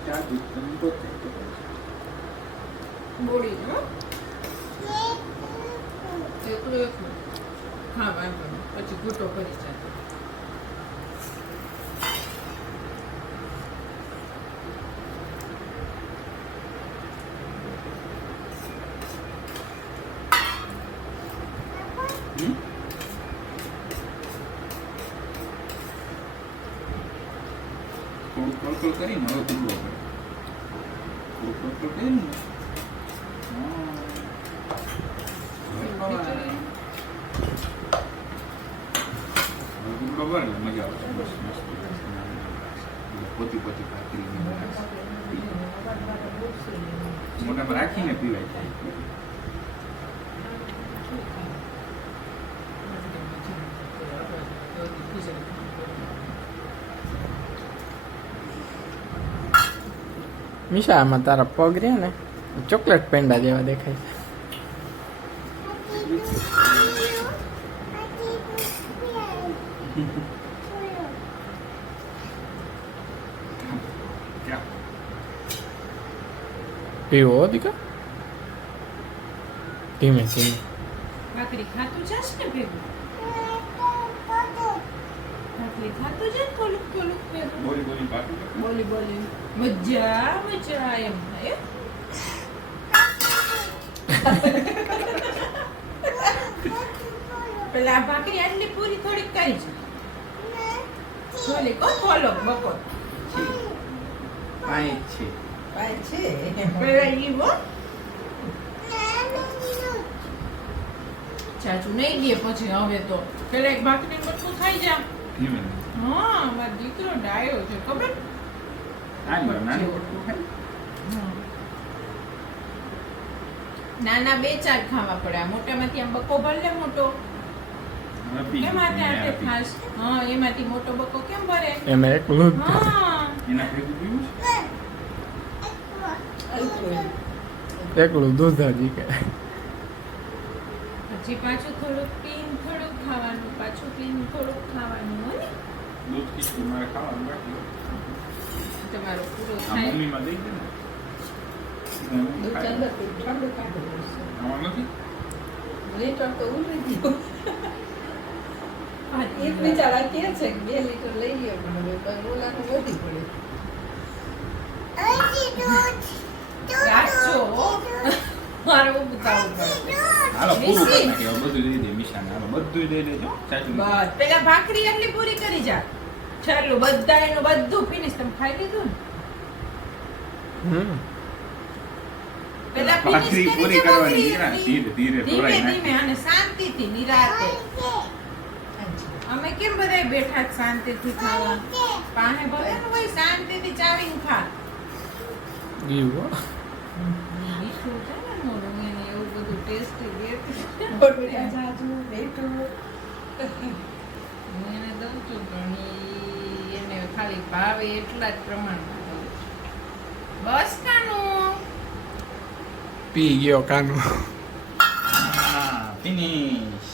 ચા દૂધ તમે તો બોડી નો એકલું હા વાંધો નહીં. પછી ઘૂંટો કરી જાય. થોડું કળકળ કરીને હવે ખુલ્લો કરે થોડું કળકળ કરીને ખબર ને મજા આવશે બસ મસ્ત પોતી પોતી ભાખરી મોટામાં રાખીને પીવાય છે. મિશા આમાં તારા પગ રહ્યા ને ચોકલેટ પેંડા જેવા દેખાય છે પીવો હો દીકા ધીમે ધીમે ભાખરી ખાતું જાશ ને ભેગું ભાખરી ખાતું જાય થોડુંક થોડુંક ભેગું બોલી બોલી ભાખરી બોલી બોલી મજા મજા એમ થાય પેલા આ ભાખરી આટલી પૂરી થોડીક કરી છે બોલી કો થોલો બકો પાંચ છે પેલા ઈ હો ચાચુ નહીં દે પછી હવે તો પેલા એક ભાખરી બટકું ખાઈ જા ધીમે હા મારો દીકરો ડાયો છે ખબર નાની પટલું ખાય નાના બે ચાર ખાવા પડે આ મોટામાંથી આમ બકો ભરલે મોટો હવે પી કેમ આતે આતે ખાસ હા એમાંથી મોટો બકો કેમ ભરે એમાં એકલું જ હા એના ભેગું પીવું છે એકલું દૂધ હજી કે પછી પાછું થોડુંક પીન થોડુંક ખાવાનું પાછું પીન થોડુંક ખાવાનું હો ને દૂધ ખીચડી મારે ખાવાનું બાકી તમારો પૂરો આ થાય મમ્મીમાં દઈ દે ને આમાં નથી રાખજો મારો બતાવું પડે હાલો પૂરું કરી નાખીએ હવે બધું દઈ દે મિશાને હાલો બધું દઈ દેજો ચાચુ બસ પેલા ભાખરી એટલી પૂરી કરી જા ચાલો બધા એનું બધું ફિનિશ તમે ખાઈ લીધું ને પેલા ભાખરી finish પૂરી કરી કરવાની જા દીકરા ધીરે ધીરે ધીમે ઢોળાઈ ધીમે અને શાંતિથી નિરાતે અમે કેમ બધાય બેઠા જ શાંતિથી ખાવા પાહે ભલે ને ભાઈ શાંતિથી ચાવીને ખા જીવો મીઠું છે ને મોઢું એને એવું બધું ટેસ્ટી હું એને દઉં છું પણ એને ખાલી ભાવે એટલા જ પ્રમાણમાં દઉં છું. બસ કાનું પી ગયો કાનો હા ફિનિશ